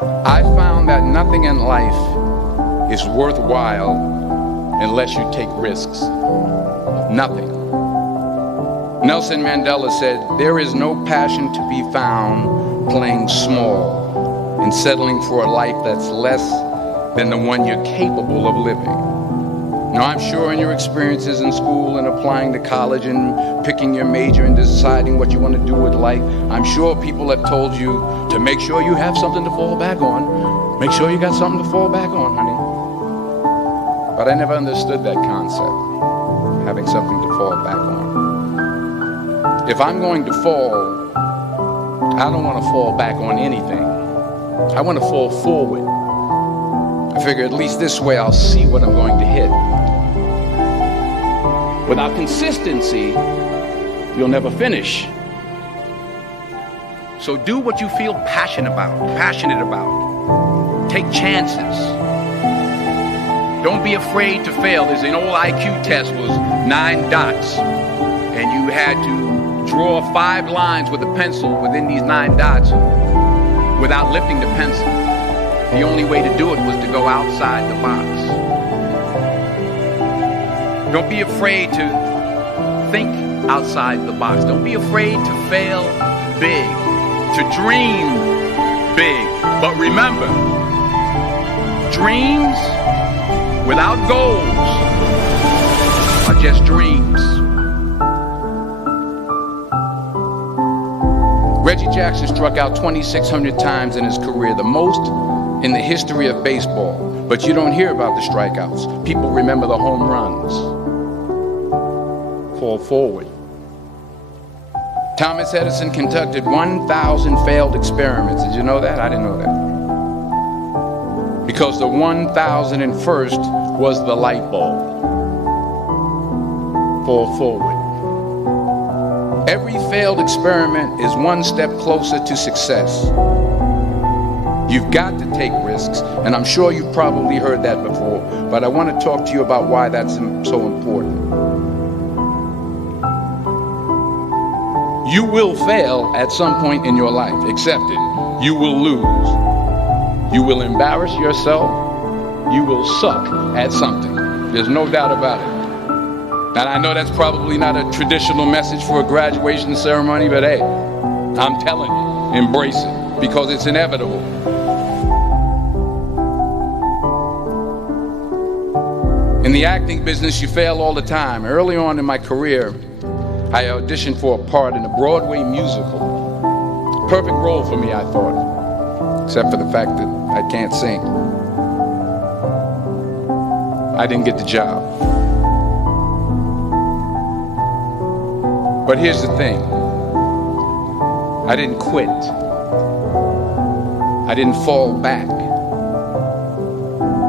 I found that nothing in life is worthwhile unless you take risks. Nothing. Nelson Mandela said, "There is no passion to be found playing small and settling for a life that's less than the one you're capable of living." Now, I'm sure in your experiences in school and applying to college and picking your major and deciding what you want to do with life, I'm sure people have told you to make sure you have something to fall back on. Make sure you got something to fall back on, honey. But I never understood that concept, having something to fall back on. If I'm going to fall, I don't want to fall back on anything. I want to fall forward. I figure at least this way I'll see what I'm going to hit. Without consistency, you'll never finish. So do what you feel passionate about. Take chances. Don't be afraid to fail. There's an old IQ test, was 9 dots, and you had to draw 5 lines with a pencil within these 9 dots without lifting the pencil. The only way to do it was to go outside the box. Don't be afraid to think outside the box. Don't be afraid to fail big, to dream big. But remember, dreams without goals are just dreams. Reggie Jackson struck out 2,600 times in his career, the most in the history of baseball. But you don't hear about the strikeouts. People remember the home runs. Fall forward. Thomas Edison conducted 1,000 failed experiments. Did you know that? I didn't know that. Because the 1,001st was the light bulb. Fall forward. Every failed experiment is one step closer to success. You've got to take risks, and I'm sure you've probably heard that before, but I want to talk to you about why that's so important. You will fail at some point in your life. Accept it. You will lose. You will embarrass yourself. You will suck at something. There's no doubt about it. And I know that's probably not a traditional message for a graduation ceremony, but hey, I'm telling you, embrace it, because it's inevitable. In the acting business, you fail all the time. Early on in my career, I auditioned for a part in a Broadway musical. Perfect role for me, I thought, except for the fact that I can't sing. I didn't get the job. But here's the thing. I didn't quit. I didn't fall back.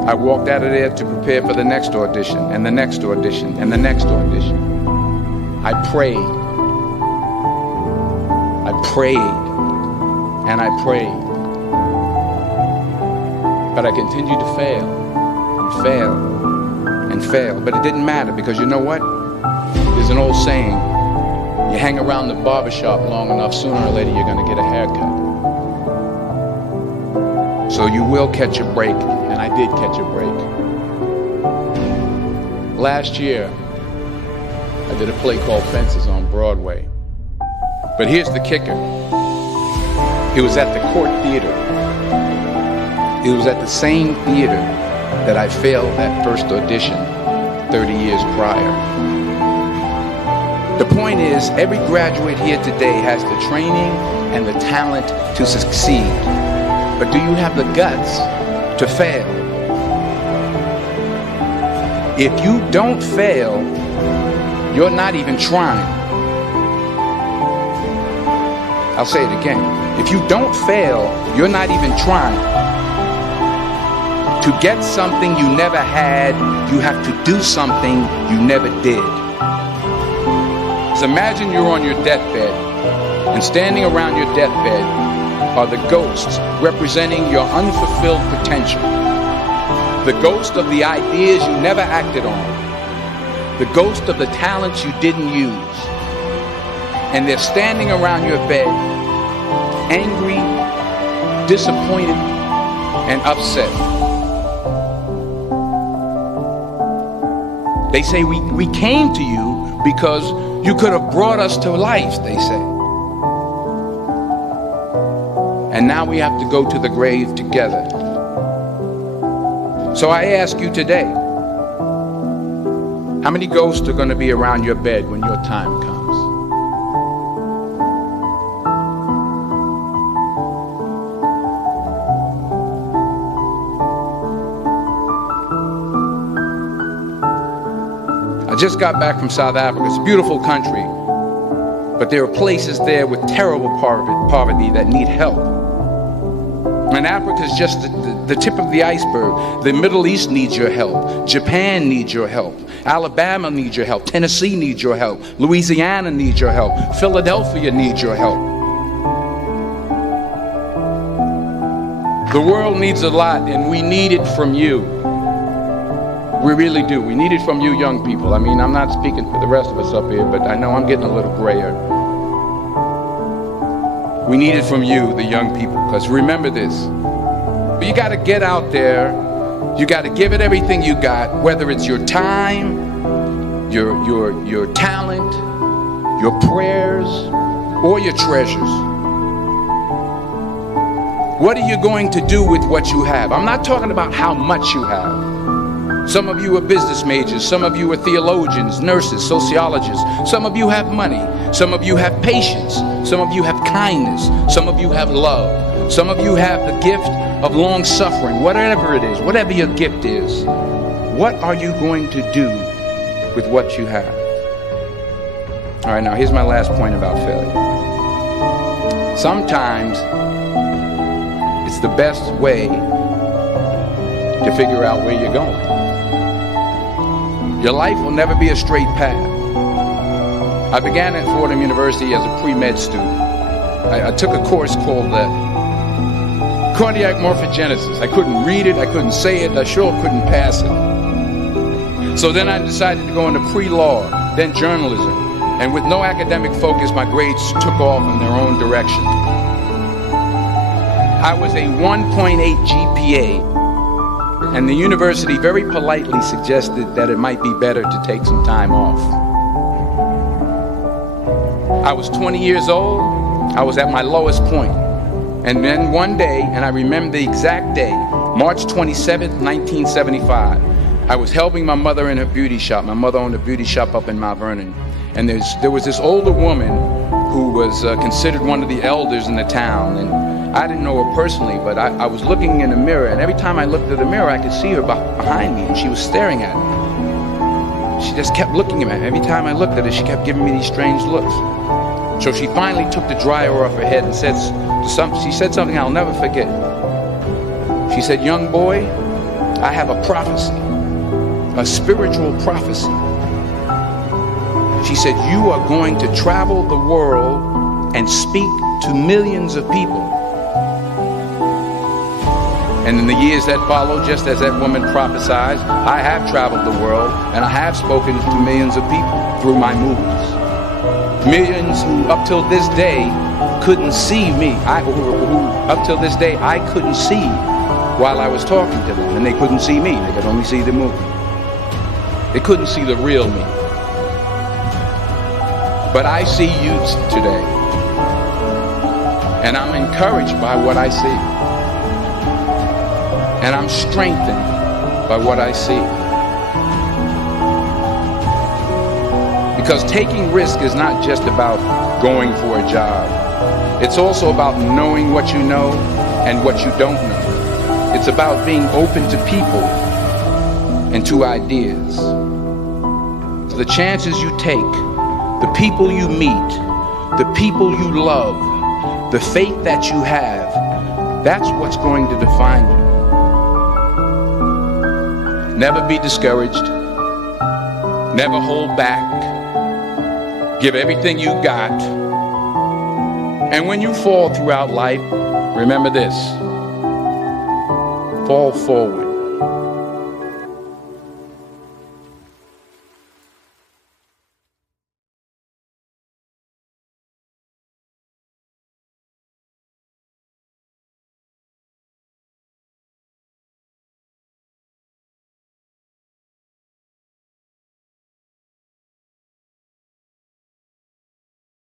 I walked out of there to prepare for the next audition, and the next audition, and the next audition. I prayed, and I prayed. But I continued to fail, and fail, and fail. But it didn't matter, because you know what? There's an old saying, you hang around the barbershop long enough, sooner or later you're gonna get a haircut. So you will catch a break, and I did catch a break. Last year, I did a play called Fences on Broadway. But here's the kicker. It was at the Court Theater. It was at the same theater that I failed that first audition 30 years prior. The point is, every graduate here today has the training and the talent to succeed. But do you have the guts to fail? If you don't fail, you're not even trying. I'll say it again. If you don't fail, you're not even trying. To get something you never had, you have to do something you never did. So imagine you're on your deathbed, and standing around your deathbed are the ghosts representing your unfulfilled potential. The ghost of the ideas you never acted on. The ghost of the talents you didn't use. And they're standing around your bed, angry, disappointed, and upset. They say we came to you because you could have brought us to life, they say. And now we have to go to the grave together. So I ask you today, how many ghosts are going to be around your bed when your time comes? I just got back from South Africa. It's a beautiful country, but there are places there with terrible poverty that need help. And Africa is just the tip of the iceberg. The Middle East needs your help. Japan needs your help. Alabama needs your help. Tennessee needs your help. Louisiana needs your help. Philadelphia needs your help. The world needs a lot, and we need it from you. We really do. We need it from you young people. I mean, I'm not speaking for the rest of us up here, but I know I'm getting a little grayer. We need it from you, the young people, because remember this. You got to get out there. You got to give it everything you got, whether it's your time, your talent, your prayers, or your treasures. What are you going to do with what you have? I'm not talking about how much you have. Some of you are business majors, some of you are theologians, nurses, sociologists, some of you have money, some of you have patience, some of you have kindness, some of you have love, some of you have the gift of long suffering, whatever it is, whatever your gift is. What are you going to do with what you have? All right, now here's my last point about failure. Sometimes it's the best way to figure out where you're going. Your life will never be a straight path. I began at Fordham University as a pre-med student. I took a course called cardiac morphogenesis. I couldn't read it, I couldn't say it, I sure couldn't pass it. So then I decided to go into pre-law, then journalism. And with no academic focus, my grades took off in their own direction. I was a 1.8 GPA. And the university very politely suggested that it might be better to take some time off. I was 20 years old. I was at my lowest point. And then one day, and I remember the exact day, March 27th, 1975, I was helping my mother in her beauty shop. My mother owned a beauty shop up in Mount Vernon. And there was this older woman who was considered one of the elders in the town. And I didn't know her personally, but I was looking in the mirror, and every time I looked at the mirror, I could see her behind me, and she was staring at me. She just kept looking at me. Every time I looked at her, she kept giving me these strange looks. So she finally took the dryer off her head and she said something I'll never forget. She said, "Young boy, I have a prophecy, a spiritual prophecy." She said, "You are going to travel the world and speak to millions of people." And in the years that followed, just as that woman prophesied, I have traveled the world and I have spoken to millions of people through my movies. Millions who up till this day couldn't see me. Who up till this day I couldn't see while I was talking to them. And they couldn't see me. They could only see the movie. They couldn't see the real me. But I see you today. And I'm encouraged by what I see. And I'm strengthened by what I see. Because taking risk is not just about going for a job. It's also about knowing what you know and what you don't know. It's about being open to people and to ideas. The chances you take, the people you meet, the people you love, the faith that you have, that's what's going to define you. Never be discouraged. Never hold back. Give everything you got. And when you fall throughout life, remember this: fall forward.